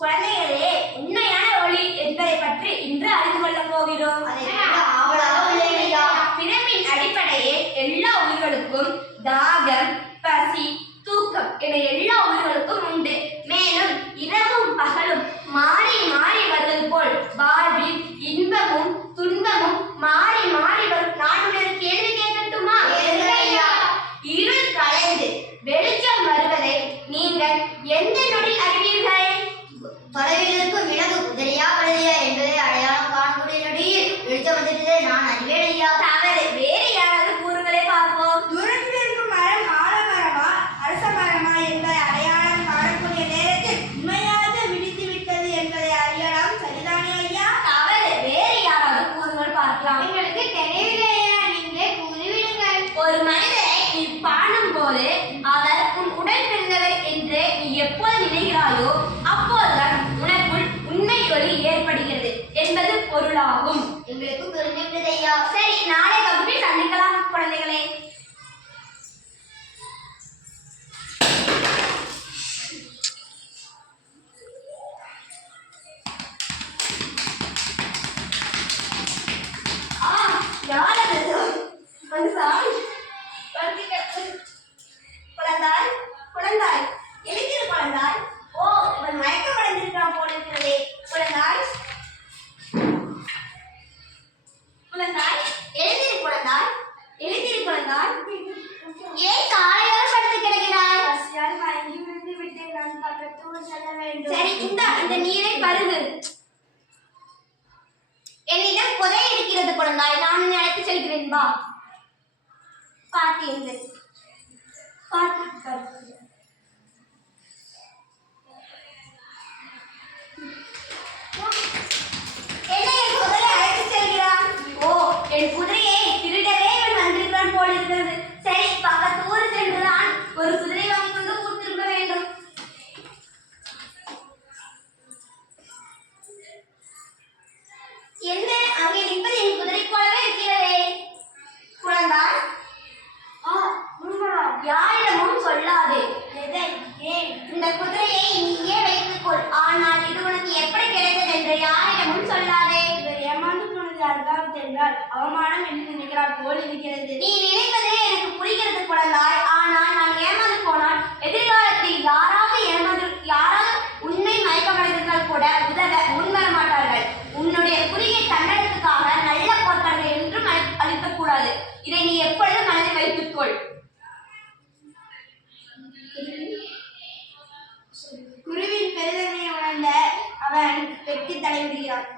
குழந்தைகளே உண்மையான ஒளி என்பதை பற்றி இன்று அறிந்து கொள்ளப் போகிறோம். பிறப்பின் அடிப்படையில் எல்லா உயிர்களுக்கும் தாகம் பசி தூக்கம் என எல்லா உயிர்களுக்கும் உண்டு. மேலும் இரவும் பகலும் மாறி மாறி வருவது போல் வாழ்வில் இன்பமும் துன்பமும் மாறி மாறி வரும். நான் ஒரு கேள்வி கேட்கட்டுமா. இருள் கலைந்து வெளிச்சம் வருவதை நீங்கள் எந்த நொடி அறிவீர்கள்? தொலைவில் இருக்கும் விலங்கு குதிரையா கழுதையா என்பதை அடையாளம் காணக்கூடிய நொடியில் வெளிச்சம் வந்துட்டதே நான் அறிவேன் ஐயா தவறு. வேறு யாராவது கூறுகளே பார்ப்போம். தூரத்தில் இருக்கும் மரம் ஆலமரமா அரச மரமா என்பதை அடையாளம் காணக்கூடிய நேரத்தில் உண்மையாக விடிந்து விட்டது என்பதை அறியலாம் சரிதானே ஐயா? தவறு. வேறு யாராவது கூறுகள் பார்க்கலாம். எங்களுக்கு தெரியவில்லையா? நீங்களே கூறிவிடுங்கள். ஒரு மனிதரை நீ காணும் போது அவர் உன் உடன் பிறந்தவர் என்று நீ எப்போது நினைக்கிறாயோ அப்போதுதான் உனக்குள் உண்மை ஒளி ஏற்படுகிறது என்பது பொருளாகும் எங்களுக்கு புரிந்துவிட்டது ஐயா சரி நாளை வகுப்பில் சந்திக்கலாம் குழந்தைகளே ஆ, யார் அது? வந்து சாமி. வருகிறேன். குழந்தாய் குழந்தாய் வேண்டும் இந்த அந்த நீரை பருகு. என்னிடம் புதை இருக்கிறது குழந்தாய். நான் உன்னை அழைத்து செல்கிறேன். வா. பாட்டி எங்க பாட்டி என் குதிரையை திருடவே இவன் வந்திருக்கிறான் போல் இருக்கிறது சரி இந்த குதிரையை நீயே வைத்துக்கொள் ஆனால் இது உனக்கு எப்படி கிடைத்தது என்று யாரிடமும் சொல்லாதே. இவர் ஏமாந்து போனது அர்த்தம் என்றால் அவமானம் என்று நினைக்கிறார் போல் இருக்கிறது. நீ நினைப்பதே எனக்கு புரிகிறது குழந்தாய் ஆனால் நான் ஏமாந்து போனால் எதிர்காலத்தில் யாராவது ஏமாந்து யாராவது உன்னை மயக்கமடைந்தால் கூட உதவ முன்வர மாட்டார்கள். உன்னுடைய குறுகிய தன்னடத்துக்காக நல்ல கோட்பாடுகள் என்றும் அளி- அளிக்கக்கூடாது இதை நீ எப்பொழுதும் மனதில் வைத்துக்கொள் குருவின் பெருதன்மையை உணர்ந்த அவன் வெட்டி தலைவிடுகிறான்